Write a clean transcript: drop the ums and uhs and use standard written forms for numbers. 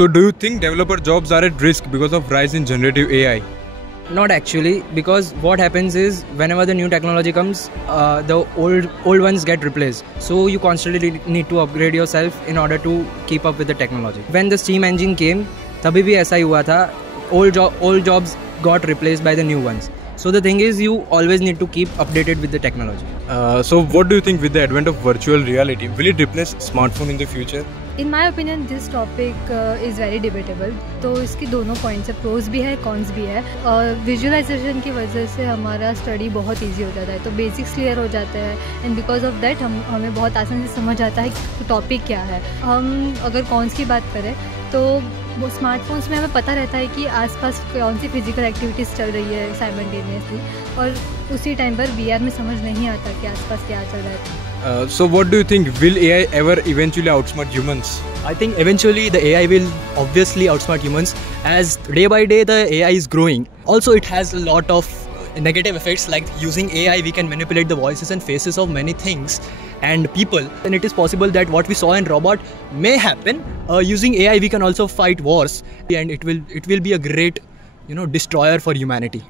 So do you think developer jobs are at risk because of rise in generative AI? Not actually, because what happens is whenever the new technology comes, the old ones get replaced. So you constantly need to upgrade yourself in order to keep up with the technology. When the steam engine came, तभी भी ऐसा ही हुआ था. Old jobs got replaced by the new ones. So the thing is, you always need to keep updated with the technology. So what do you think with the advent of virtual reality? Will it replace smartphone in the future? In my opinion, this topic is very debatable. तो इसकी दोनों points है, pros भी है, cons भी है. और visualisation की वजह से हमारा स्टडी बहुत इजी हो जाता है, तो बेसिक्स क्लियर हो जाते हैं एंड बिकॉज ऑफ दैट हमें बहुत आसानी से समझ आता है कि टॉपिक क्या है. हम अगर कॉन्स की बात करें तो वो स्मार्टफोन्स में हमें पता रहता है कि आसपास कौन सी फिजिकल एक्टिविटीज़ चल रही है साइमल्टेनियसली, और उसी टाइम पर VR में समझ नहीं आता कि आसपास क्या चल रहा है. So what do you think? Will AI ever eventually outsmart humans? I think eventually the AI will obviously outsmart humans, as day by day the AI is growing. Also, it has a lot of negative effects, like using AI we can manipulate the voices and faces of many things and people, and it is possible that what we saw in robot may happen. Using AI we can also fight wars, and it will be a great destroyer for humanity.